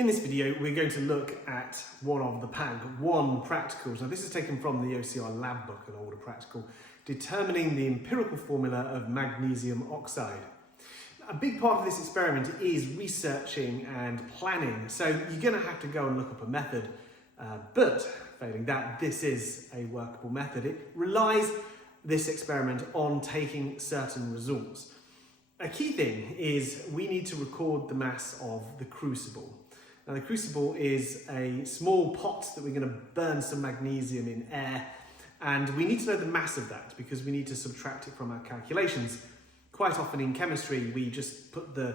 In this video, we're going to look at one of the PAG 1 practicals. Now, this is taken from the OCR lab book, an older practical, determining the empirical formula of magnesium oxide. A big part of this experiment is researching and planning, so you're going to have to go and look up a method, but failing that, this is a workable method. It relies, this experiment, on taking certain results. A key thing is we need to record the mass of the crucible. Now, the crucible is a small pot that we're going to burn some magnesium in air, and we need to know the mass of that because we need to subtract it from our calculations. Quite often in chemistry, we just put the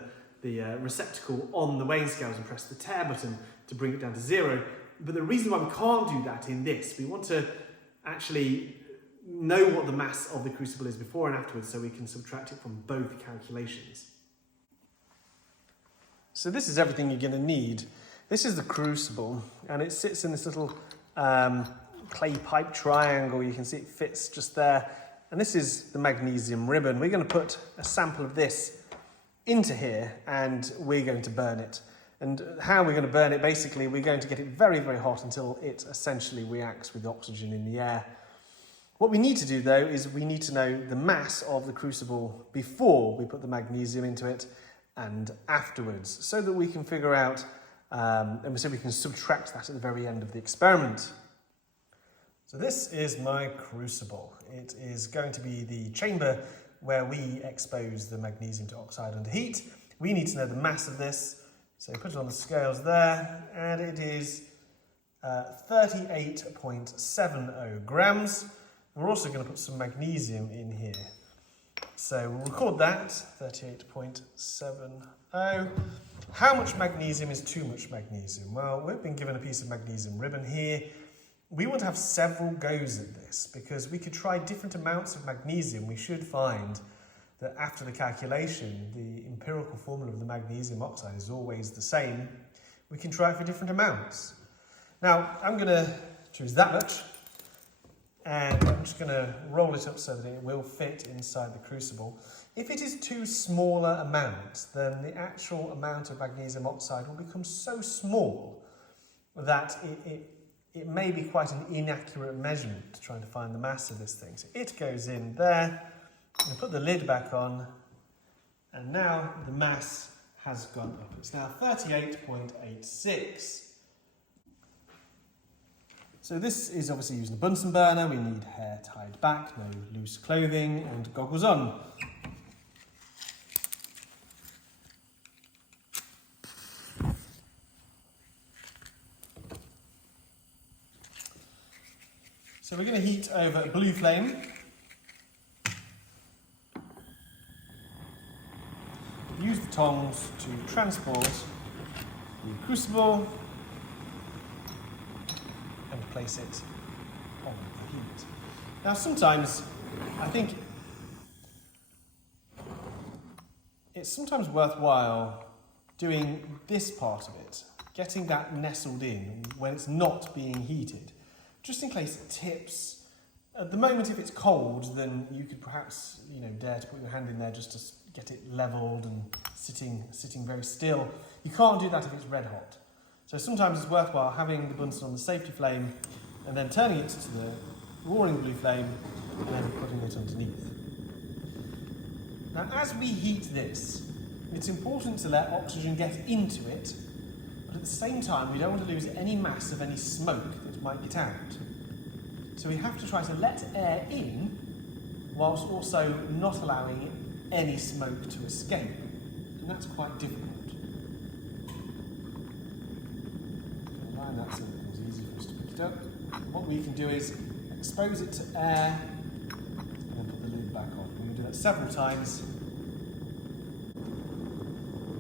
receptacle on the weighing scales and press the tare button to bring it down to 0. But the reason why we can't do that in this, we want to actually know what the mass of the crucible is before and afterwards so we can subtract it from both calculations. So this is everything you're going to need. This is the crucible, and it sits in this little clay pipe triangle. You can see it fits just there. And this is the magnesium ribbon. We're going to put a sample of this into here, and we're going to burn it. And how we're going to burn it, basically, we're going to get it very, very hot until it essentially reacts with the oxygen in the air. What we need to do, though, is we need to know the mass of the crucible before we put the magnesium into it and afterwards, so that we can figure out, and so we can subtract that at the very end of the experiment. So this is my crucible. It is going to be the chamber where we expose the magnesium to oxide under heat. We need to know the mass of this, so put it on the scales there, and it is 38.70 grams. We're also going to put some magnesium in here. So we'll record that, 38.70. How much magnesium is too much magnesium? Well, we've been given a piece of magnesium ribbon here. We want to have several goes at this because we could try different amounts of magnesium. We should find that after the calculation, the empirical formula of the magnesium oxide is always the same. We can try it for different amounts. Now, I'm going to choose that much. And I'm just going to roll it up so that it will fit inside the crucible. If it is too small an amount, then the actual amount of magnesium oxide will become so small that it may be quite an inaccurate measurement trying to find the mass of this thing. So it goes in there, and put the lid back on, and now the mass has gone up. It's now 38.86. So this is obviously using a Bunsen burner. We need hair tied back, no loose clothing, and goggles on. So we're going to heat over a blue flame. Use the tongs to transport the crucible and place it on the heat. Now, sometimes I think it's sometimes worthwhile doing this part of it, getting that nestled in when it's not being heated, just in case it tips. At the moment, if it's cold, then you could perhaps, dare to put your hand in there just to get it leveled and sitting very still. You can't do that if it's red hot. So sometimes it's worthwhile having the Bunsen on the safety flame and then turning it to the roaring blue flame and then putting it underneath. Now, as we heat this, it's important to let oxygen get into it, but at the same time, we don't want to lose any mass of any smoke that might get out. So we have to try to let air in whilst also not allowing any smoke to escape, and that's quite difficult. Line that so it becomes easy for us to pick it up. What we can do is expose it to air and then put the lid back on. We're going to do that several times.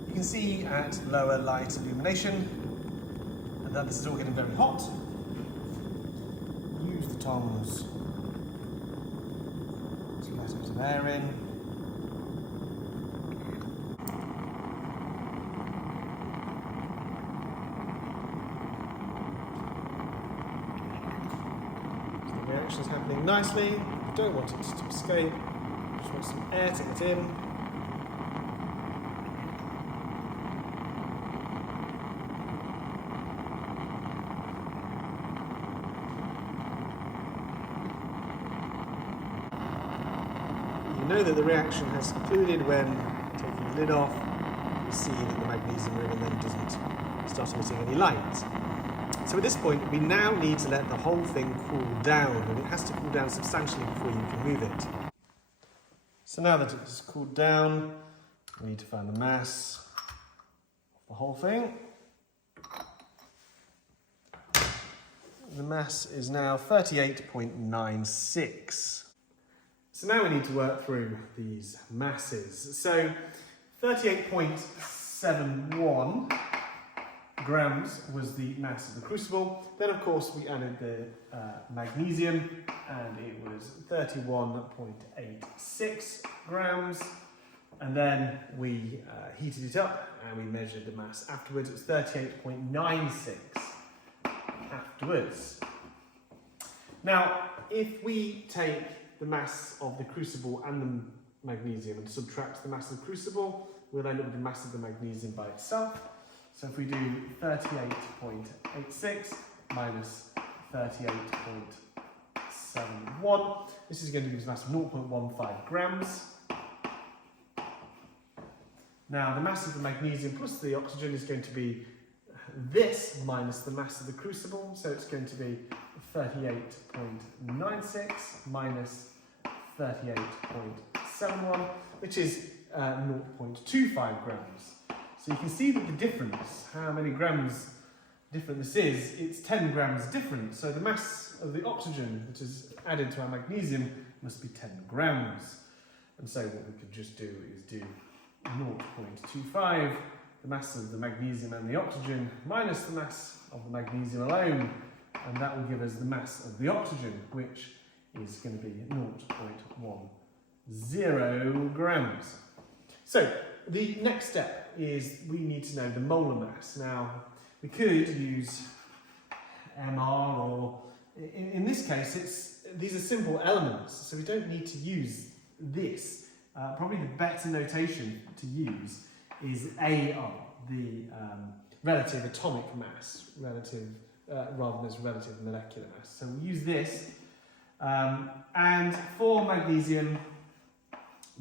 You can see at lower light illumination and that this is all getting very hot. Use the tongs to let a bit of air in. Reaction's happening nicely. You don't want it to escape. You just want some air to get in. we know that the reaction has concluded when taking the lid off. You see that the magnesium ribbon then doesn't start emitting any light. So at this point, we now need to let the whole thing cool down, and it has to cool down substantially before you can move it. So now that it's cooled down, we need to find the mass of the whole thing. The mass is now 38.96. So now we need to work through these masses. So 38.71 grams was the mass of the crucible. Then of course we added the magnesium, and it was 31.86 grams. And then we heated it up and we measured the mass afterwards. It was 38.96 afterwards. Now, if we take the mass of the crucible and the magnesium and subtract the mass of the crucible, we'll end up with the mass of the magnesium by itself. So if we do 38.86 minus 38.71, this is going to give us a mass of 0.15 grams. Now the mass of the magnesium plus the oxygen is going to be this minus the mass of the crucible, so it's going to be 38.96 minus 38.71, which is 0.25 grams. So you can see that the difference, how many grams different this is, it's 10 grams different. So the mass of the oxygen, which is added to our magnesium, must be 10 grams. And so what we could just do is do 0.25, the mass of the magnesium and the oxygen, minus the mass of the magnesium alone, and that will give us the mass of the oxygen, which is going to be 0.10 grams. So the next step is we need to know the molar mass. Now, we could use MR, or in this case, these are simple elements, so we don't need to use this. Probably the better notation to use is AR, the relative atomic mass, rather than as relative molecular mass. So we'll use this. And for magnesium,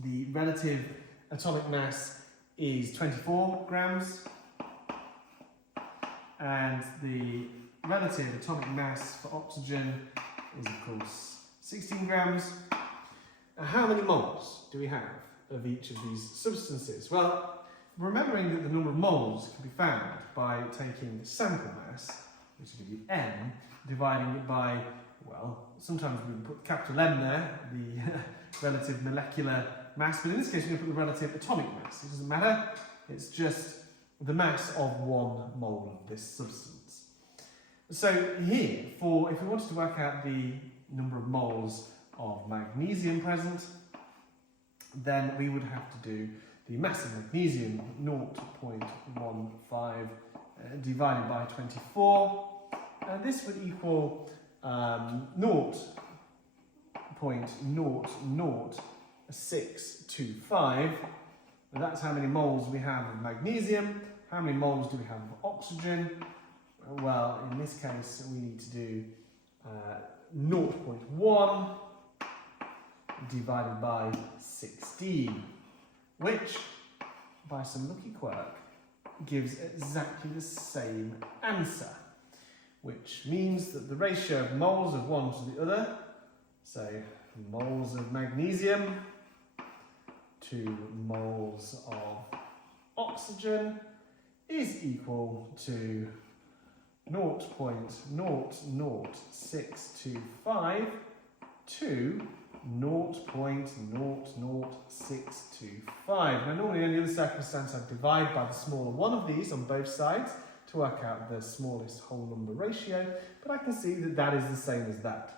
the relative atomic mass is 24 grams, and the relative atomic mass for oxygen is of course 16 grams. Now, how many moles do we have of each of these substances? Well, remembering that the number of moles can be found by taking the sample mass, which will give you M, dividing it by, well, sometimes we put capital M there, the relative molecular mass, but in this case we're going to put the relative atomic mass. It doesn't matter, it's just the mass of 1 mole of this substance. So here, if we wanted to work out the number of moles of magnesium present, then we would have to do the mass of magnesium, 0.15 divided by 24, and this would equal 0.00625. And that's how many moles we have of magnesium. How many moles do we have of oxygen? Well, in this case, we need to do 0.1 divided by 16, which, by some lucky quirk, gives exactly the same answer, which means that the ratio of moles of one to the other, so moles of magnesium to moles of oxygen, is equal to 0.00625 to 0.00625. Now normally in any other circumstance I'd divide by the smaller one of these on both sides to work out the smallest whole number ratio, but I can see that that is the same as that.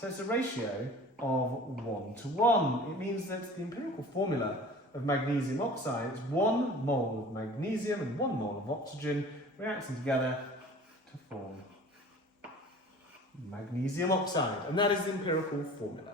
So it's a ratio of 1 to 1. It means that the empirical formula of magnesium oxide is 1 mole of magnesium and 1 mole of oxygen reacting together to form magnesium oxide, and that is the empirical formula.